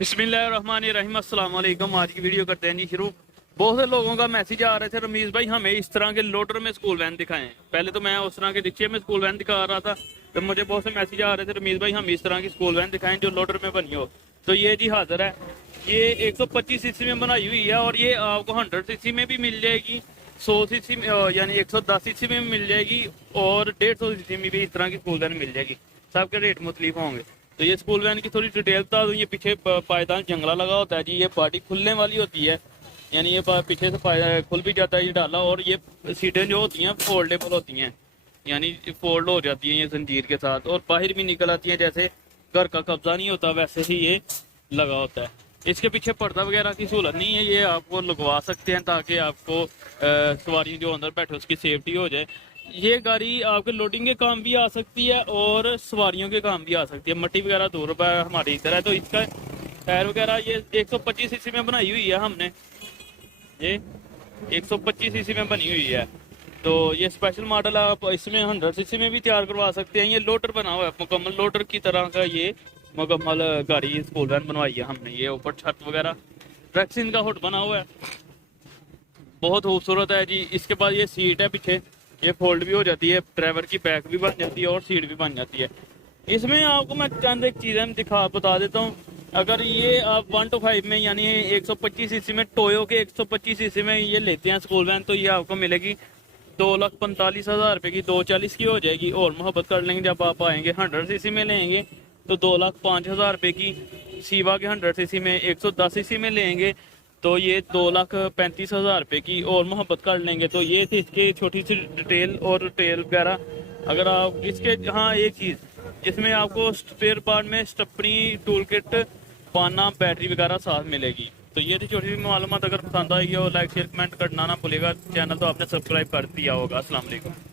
बिस्मिल्लाहिर्रहमानिर्रहीम, अस्सलाम वालेकुम। आज की वीडियो करते हैं जी शुरू। बहुत से लोगों का मैसेज आ रहे थे, रमीज़ भाई हमें इस तरह के लोडर में स्कूल वैन दिखाएं। पहले तो मैं उस तरह के रिक्शे में स्कूल वैन दिखा रहा था, तो मुझे बहुत से मैसेज आ रहे थे, रमीज़ भाई हम इस तरह की स्कूल वैन दिखाएं जो लोडर में बनी हो। तो ये जी हाजिर है, ये 125 सीसी में बनाई हुई है और ये आपको 100 सीसी में भी मिल जाएगी, 100 सीसी में यानी 110 सीसी में मिल जाएगी और 150 सीसी में भी इस तरह की स्कूल वैन मिल जाएगी। सबके रेट मुख्तलिफ होंगे। तो ये स्कूल वैन की थोड़ी डिटेल बता दूँ। ये पीछे पायदान जंगला लगा होता है जी, ये पार्टी खुलने वाली होती है, यानी ये पीछे से खुल भी जाता है ये डाला, और ये सीटें जो होती हैं फोल्डेबल होती हैं, यानी फोल्ड हो जाती हैं ये जंजीर के साथ, और बाहर भी निकल आती हैं। जैसे घर का कब्जा नहीं होता वैसे ही ये लगा होता है। इसके पीछे पर्दा वगैरह की सहूलत नहीं है, ये आपको लगवा सकते हैं ताकि आपको सवारी जो अंदर बैठे उसकी सेफ्टी हो जाए। ये गाड़ी आपके लोडिंग के काम भी आ सकती है और सवारियों के काम भी आ सकती है। मट्टी वगैरह दूर हमारे इधर है, तो इसका टायर वगैरह ये 125 सीसी में बनाई हुई है हमने, ये 125 सीसी में बनी हुई है। तो ये स्पेशल मॉडल आप इसमें 100 सीसी में भी तैयार करवा सकते हैं। ये लोडर बना हुआ है, मुकम्मल लोडर की तरह का ये मुकम्मल गाड़ी स्कूल वैन बनवाई है हमने। ये ऊपर छत वगैरह ट्रैक्सिन का हुड बना हुआ है, बहुत खूबसूरत है जी। इसके बाद ये सीट है पीछे, ये फोल्ड भी हो जाती है, ड्राइवर की बैक भी बन जाती है और सीट भी बन जाती है। इसमें आपको मैं चंद एक चीज़ें बता देता हूँ। अगर ये आप 1 to 5 में यानी 125 सीसी में, टोयो के 125 सीसी में ये लेते हैं स्कूल वैन, तो ये आपको मिलेगी 2,45,000 रुपये की, 240 की हो जाएगी। और मोहब्बत कर लेंगे जब आप आएंगे 100 सीसी में लेंगे तो 2,05,000 रुपये की। सीवा के 100 सीसी में 110 सीसी में लेंगे तो ये 2,35,000 रुपये की, और मोहब्बत कर लेंगे। तो ये थी इसके छोटी सी डिटेल और टेल वगैरह। अगर आप इसके, हाँ एक चीज़ जिसमें आपको स्पेयर पार्ट में स्टपनी, टूल किट, पाना, बैटरी वगैरह साथ मिलेगी। तो ये थी छोटी सी मालूमात। अगर पसंद आएगी और लाइक शेयर कमेंट करना ना भूलेगा। चैनल तो आपने सब्सक्राइब कर दिया होगा। अस्सलाम वालेकुम।